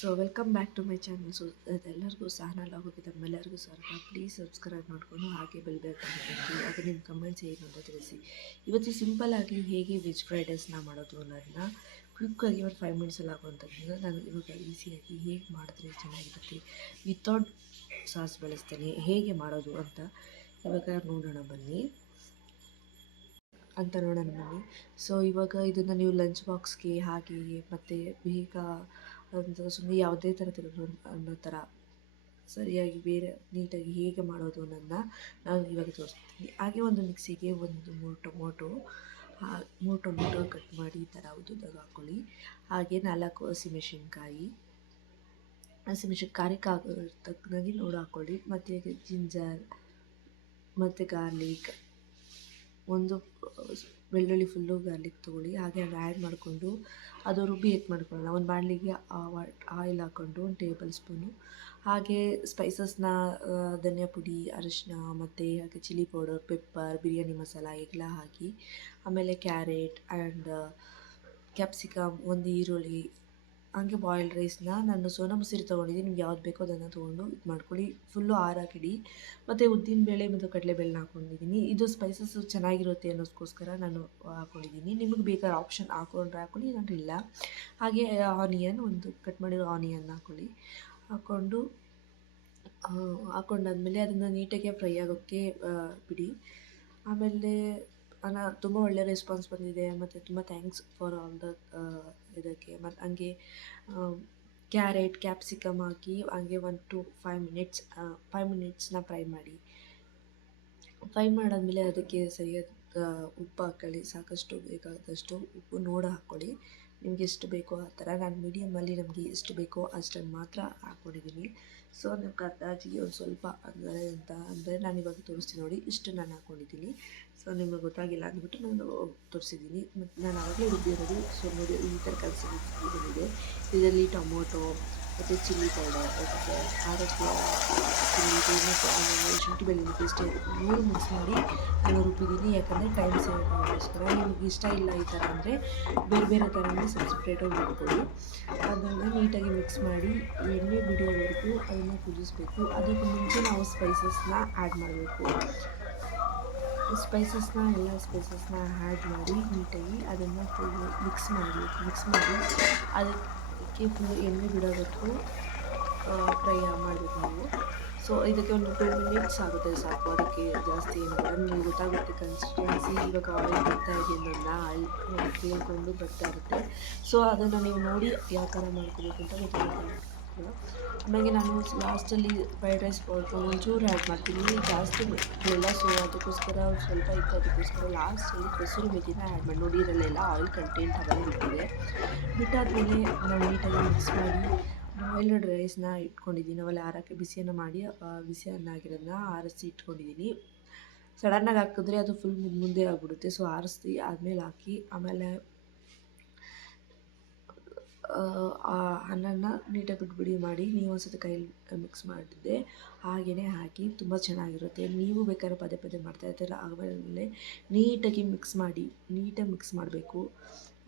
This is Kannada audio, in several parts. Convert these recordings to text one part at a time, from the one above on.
So welcome back to my channel. So ಅದೆಲ್ಲರಿಗೂ ಸಹನಲ್ಲ ಹೋಗಿ ತಮ್ಮೆಲ್ಲರಿಗೂ ಸ್ವಾಗತ. ಪ್ಲೀಸ್ ಸಬ್ಸ್ಕ್ರೈಬ್ ಮಾಡಿಕೊಂಡು ಹಾಗೆ ಬೆಲ್ ಬಟನ್ ಹಾಕಿ, ಅದು ನಿಮ್ಮ ಕಮೆಂಟ್ಸ್ ಏನು ಅಂತ ತಿಳಿಸಿ. ಇವತ್ತು ಸಿಂಪಲ್ಲಾಗಿ ಹೇಗೆ ವೆಜ್ ಫ್ರೈಡ್ ರೈಸ್ನ ಮಾಡೋದು ಅನ್ನೋದನ್ನ ಕ್ವಿಕ್ಕಾಗಿ ಒಂದು 5 ಮಿನಿಟ್ಸಲ್ಲಿ ಆಗುವಂಥದ್ದು ನಾನು ಇವಾಗ ಈಸಿಯಾಗಿ ಹೇಗೆ ಮಾಡಿದ್ರೆ ಚೆನ್ನಾಗಿರುತ್ತೆ, ವಿತೌಟ್ ಸಾಸ್ ಬಳಸ್ತೇನೆ, ಹೇಗೆ ಮಾಡೋದು ಅಂತ ಇವಾಗ ನೋಡೋಣ ಬನ್ನಿ. ಸೊ ಇವಾಗ ಇದನ್ನು ನೀವು ಲಂಚ್ ಬಾಕ್ಸ್ಗೆ ಹಾಗೆ ಮತ್ತು ಬೇಗ ಅಂತ ಸುಮ್ಮನೆ ಯಾವುದೇ ಥರ ತೆಗೆದು ಅನ್ನೋ ಥರ ಸರಿಯಾಗಿ ಬೇರೆ ನೀಟಾಗಿ ಹೇಗೆ ಮಾಡೋದು ಅನ್ನೋದನ್ನ ನಾನು ಇವಾಗ ತೋರಿಸ್ತೀನಿ. ಹಾಗೆ ಒಂದು ಮಿಕ್ಸಿಗೆ ಒಂದು 3 ಟೊಮೊಟೊ ಕಟ್ ಮಾಡಿ ಈ ಥರ ಉದ್ದುದಾಗ ಹಾಕ್ಕೊಳ್ಳಿ. ಹಾಗೆ 4 ಹಸಿಮೆಣಸಿನ್ಕಾಯಿ ಖಾರಕ್ಕೆ ತಕ್ಕನಾಗಿ ನೋಡಿ ಹಾಕ್ಕೊಳ್ಳಿ. ಮತ್ತು ಜಿಂಜರ್ ಮತ್ತು ಗಾರ್ಲಿಕ್, ಒಂದು ಬೆಳ್ಳುಳ್ಳಿ ಫುಲ್ಲು ಗಾರ್ಲಿಕ್ ತೊಗೊಳ್ಳಿ. ಹಾಗೆ ಅದು ಆ್ಯಡ್ ಮಾಡಿಕೊಂಡು ಅದು ರುಬ್ಬಿ ಮಾಡ್ಕೊಳ್ಳೋಣ. ಒಂದು ಬಾಣಲಿಗೆ ಆಯಿಲ್ ಹಾಕ್ಕೊಂಡು 1 ಟೇಬಲ್ ಸ್ಪೂನು ಹಾಗೆ ಸ್ಪೈಸಸ್ನ ಧನಿಯಾ ಪುಡಿ, ಅರಿಶಿನ ಮತ್ತು ಹಾಗೆ chilli powder, pepper, biryani masala ಎಲ್ಲ ಹಾಕಿ, ಆಮೇಲೆ ಕ್ಯಾರೆಟ್ ಆ್ಯಂಡ್ ಕ್ಯಾಪ್ಸಿಕಮ್, ಒಂದು ಈರುಳ್ಳಿ, ಹಾಗೆ ಬಾಯ್ಲ್ಡ್ ರೈಸ್ನ ನಾನು ಸೋನಾ ಮಸೂರಿ ತೊಗೊಂಡಿದ್ದೀನಿ. ನಿಮ್ಗೆ ಯಾವ್ದು ಬೇಕೋ ಅದನ್ನು ತೊಗೊಂಡು ಇದು ಮಾಡ್ಕೊಳ್ಳಿ. ಫುಲ್ಲು ಆರಾಕಿಡಿ. ಮತ್ತು ಉದ್ದಿನಬೇಳೆ ಮತ್ತು ಕಡಲೆಬೇಳೆನ ಹಾಕ್ಕೊಂಡಿದ್ದೀನಿ. ಇದು ಸ್ಪೈಸಸ್ಸು ಚೆನ್ನಾಗಿರುತ್ತೆ ಅನ್ನೋದಕ್ಕೋಸ್ಕರ ನಾನು ಹಾಕ್ಕೊಂಡಿದ್ದೀನಿ. ನಿಮಗೆ ಬೇಕಾದ್ರೆ ಆಪ್ಷನ್ ಹಾಕ್ಕೊಂಡ್ರೆ ಹಾಕ್ಕೊಳ್ಳಿ, ಇಲ್ಲಾಂದ್ರೆ ಇಲ್ಲ. ಹಾಗೆ ಆನಿಯನ್, ಒಂದು ಕಟ್ ಮಾಡಿರೋ ಆನಿಯನ್ ಹಾಕ್ಕೊಳ್ಳಿ. ಹಾಕ್ಕೊಂಡಾದ್ಮೇಲೆ ಅದನ್ನು ನೀಟಾಗಿ ಫ್ರೈ ಆಗೋಕ್ಕೆ ಬಿಡಿ. ಆಮೇಲೆ ತುಂಬ ಒಳ್ಳೆಯ ರೆಸ್ಪಾನ್ಸ್ ಬಂದಿದೆ ಮತ್ತು ತುಂಬ ಥ್ಯಾಂಕ್ಸ್ ಫಾರ್ ಆಲ್ ದ ಇದಕ್ಕೆ. ಮತ್ತು ಹಂಗೆ ಕ್ಯಾರೆಟ್, ಕ್ಯಾಪ್ಸಿಕಮ್ ಹಾಕಿ ಹಂಗೆ 1 to 5 ಮಿನಿಟ್ಸ್ನ ಫ್ರೈ ಮಾಡಿ. ಫ್ರೈ ಮಾಡಾದಮೇಲೆ ಅದಕ್ಕೆ ಸರಿಯಾದ ಉಪ್ಪು ಹಾಕ್ಕೊಳ್ಳಿ. ಸಾಕಷ್ಟು ಬೇಕಾದಷ್ಟು ಉಪ್ಪು ನೋಡಿ ಹಾಕ್ಕೊಳ್ಳಿ, ನಿಮ್ಗೆ ಎಷ್ಟು ಬೇಕೋ ಆ ಥರ. ನಾನು ಮೀಡಿಯಮಲ್ಲಿ ನಮಗೆ ಎಷ್ಟು ಬೇಕೋ ಅಷ್ಟನ್ನು ಮಾತ್ರ ಹಾಕ್ಕೊಂಡಿದ್ದೀನಿ. ಸೊ ನಿಮ್ಗೆ ಅಂದಾಜಿಗೆ ಒಂದು ಸ್ವಲ್ಪ ಅಂದರೆ ನಾನು ಇವಾಗ ತೋರಿಸ್ತೀನಿ ನೋಡಿ, ಇಷ್ಟು ನಾನು ಹಾಕ್ಕೊಂಡಿದ್ದೀನಿ. ಸೊ ನಿಮಗೆ ಗೊತ್ತಾಗಿಲ್ಲ ಅಂದ್ಬಿಟ್ಟು ನಾನು ತೋರಿಸಿದ್ದೀನಿ. ಮತ್ತು ನಾನು ಆವಾಗಲೇ ರುಬ್ಬಿರೋದು. ಸೊ ನೋಡಿ ಈ ಥರ ಬಂದಿದೆ. ಇದರಲ್ಲಿ ಟೊಮೊಟೊ ಮತ್ತು ಚಿಲ್ಲಿ ಪೌಡರ್ ಮತ್ತು ಖಾರಕ್ಕೆ ಶುಂಠಿ ಬೆಳ್ಳುಳ್ಳಿ ಪೇಸ್ಟ್ 3 ಮಿಕ್ಸ್ ಮಾಡಿ ನಾನು ರುಬ್ಬಿದ್ದೀನಿ. ಯಾಕಂದರೆ ಟೈಮ್ ಸೇವ್ ಮಾಡೋಕ್ಕೋಸ್ಕರ. ನಿಮಗೆ ಇಷ್ಟ ಇಲ್ಲ ಈ ಥರ ಅಂದರೆ ಬೇರೆ ಥರನೇ ಸಪ್ರೇಟಾಗಿ ಮಾಡ್ಕೊಳ್ಳಿ. ಅದನ್ನು ನೀಟಾಗಿ ಮಿಕ್ಸ್ ಮಾಡಿ ಎಣ್ಣೆ ಬಿಡೋವರೆಗೂ ಅದನ್ನು ಕುದಿಸ್ಬೇಕು. ಅದಕ್ಕೆ ಮುಂಚೆ ನಾವು ಸ್ಪೈಸಸ್ನ ಆ್ಯಡ್ ಮಾಡಬೇಕು. ಎಲ್ಲ ಸ್ಪೈಸಸ್ನ ಆ್ಯಡ್ ಮಾಡಿ ನೀಟಾಗಿ ಅದನ್ನು ಫುಲ್ ಮಿಕ್ಸ್ ಮಾಡಿ ಅದಕ್ಕೆ ಫುಲ್ ಎಣ್ಣೆ ಬಿಡೋವರೆಗೂ ಫ್ರೈ ಮಾಡಬೇಕು ನಾವು. ಸೊ ಇದಕ್ಕೆ ಒಂದು 2 ಮಿನಿಟ್ಸ್ ಆಗುತ್ತೆ ಸಾಕು, ಅದಕ್ಕೆ ಜಾಸ್ತಿ ಏನು ಬೇಡ. ನಿಮಗೆ ಗೊತ್ತಾಗುತ್ತೆ ಕನ್ಸಿಸ್ಟೆನ್ಸಿ. ಇವಾಗ ಆಯಿಲ್ ಬರ್ತಾ ಇದೆ ಅನ್ನೋದನ್ನ ಆಯಿಲ್ ಕೇಳಿಕೊಂಡು ಬರ್ತಾ ಇರುತ್ತೆ. ಸೊ ಅದನ್ನು ನೀವು ನೋಡಿ ಯಾವ ಥರ ಮಾಡ್ಕೋಬೇಕು ಅಂತ ಗೊತ್ತಾಗುತ್ತೆ. ಆಮೇಲೆ ನಾನು ಲಾಸ್ಟಲ್ಲಿ ಫ್ರೈಡ್ ರೈಸ್ ಪೌಡ್ರು ಒಂಚೂರು ಆ್ಯಡ್ ಮಾಡ್ತೀನಿ, ಜಾಸ್ತಿ ಇಲ್ಲ. ಸೊ ಅದಕ್ಕೋಸ್ಕರ ಸ್ವಲ್ಪ ಇತ್ತು, ಅದಕ್ಕೋಸ್ಕರ ಲಾಸ್ಟಲ್ಲಿ ಕೆಸರು ಮೆಥಿನ ಆ್ಯಡ್ ಮಾಡಿ. ನೋಡಿ ಇದರಲ್ಲೆಲ್ಲ ಆಯಿಲ್ ಕಂಟೆಂಟ್ ಅದನ್ನು ಬಿಟ್ಟಾದಮೇಲೆ ನಾವು ನೀಟಾಗಿ ಮಿಕ್ಸ್ ಮಾಡಿ ಬಾಯ್ಲ್ಡ್ ರೈಸ್ನ ಇಟ್ಕೊಂಡಿದ್ದೀನಿ. ಆಮೇಲೆ ಆರೋಕ್ಕೆ ಬಿಸಿಯನ್ನು ಮಾಡಿ ಬಿಸಿ ಅನ್ನ ಆಗಿರೋದನ್ನ ಆರಿಸಿ ಇಟ್ಕೊಂಡಿದ್ದೀನಿ. ಸಡನ್ನಾಗಿ ಹಾಕಿದ್ರೆ ಅದು ಫುಲ್ ಮುಂದೆ ಆಗಿಬಿಡುತ್ತೆ. ಸೊ ಆರಿಸಿ ಆದಮೇಲೆ ಹಾಕಿ, ಆಮೇಲೆ ಅನ್ನನ ನೀಟಾಗಿ ಬಿಟ್ಬಿಡಿ ಮಾಡಿ. ನೀವು ಒಂದ್ಸತಿ ಕೈಯಲ್ಲಿ ಮಿಕ್ಸ್ ಮಾಡಿದ್ದೆ ಹಾಗೆಯೇ ಹಾಕಿ ತುಂಬ ಚೆನ್ನಾಗಿರುತ್ತೆ. ನೀವು ಬೇಕಾದ್ರೆ ಪದೇ ಮಾಡ್ತಾಯಿರ್ತೀರ. ಆಮೇಲೆ ನೀಟಾಗಿ ಮಿಕ್ಸ್ ಮಾಡಬೇಕು,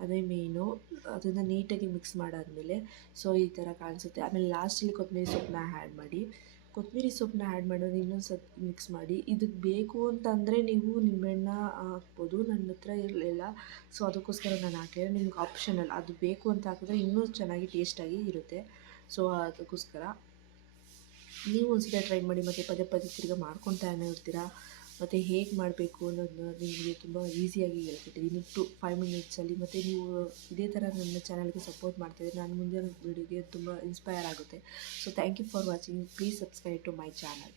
ಅದೇ ಮೇಯ್ನು. ಅದನ್ನು ನೀಟಾಗಿ ಮಿಕ್ಸ್ ಮಾಡಾದಮೇಲೆ ಸೊ ಈ ಥರ ಕಾಣಿಸುತ್ತೆ. ಆಮೇಲೆ ಲಾಸ್ಟಲ್ಲಿ ಕೊತ್ತಂಬರಿ ಸೊಪ್ಪನ್ನ ಆ್ಯಡ್ ಮಾಡೋದು ಇನ್ನೊಂದು ಸ್ವಲ್ಪ ಮಿಕ್ಸ್ ಮಾಡಿ. ಇದಕ್ಕೆ ಬೇಕು ಅಂತಂದರೆ ನೀವು ನಿಂಬೆಹಣ್ಣ ಹಾಕ್ಬೋದು. ನನ್ನ ಹತ್ರ ಇರಲಿಲ್ಲ, ಸೊ ಅದಕ್ಕೋಸ್ಕರ ನಾನು ಹಾಕಿದೆ. ನಿಮ್ಗೆ ಆಪ್ಷನಲ್, ಅದು ಬೇಕು ಅಂತ ಹಾಕಿದ್ರೆ ಇನ್ನೂ ಚೆನ್ನಾಗಿ ಟೇಸ್ಟಾಗಿ ಇರುತ್ತೆ. ಸೊ ಅದಕ್ಕೋಸ್ಕರ ನೀವು ಒಂದ್ಸಲ ಟ್ರೈ ಮಾಡಿ. ಮತ್ತು ಪದೇ ತಿರ್ಗಿ ಮಾಡ್ಕೊತಾನೆ ಇರ್ತೀರಾ. ಮತ್ತು ಹೇಗೆ ಮಾಡಬೇಕು ಅನ್ನೋದನ್ನ ನಿಮಗೆ ತುಂಬ ಈಸಿಯಾಗಿ ಹೇಳ್ಕೊಟ್ಟಿದ್ದೀನಿ 5 ಮಿನಿಟ್ಸಲ್ಲಿ. ಮತ್ತು ನೀವು ಇದೇ ಥರ ನನ್ನ ಚಾನಲ್ಗೆ ಸಪೋರ್ಟ್ ಮಾಡ್ತಿದ್ರೆ ನಾನು ಮುಂದಿನ ವೀಡಿಯೋಗೆ ತುಂಬ ಇನ್ಸ್ಪೈರ್ ಆಗುತ್ತೆ. So thank you for watching. Please subscribe to my channel.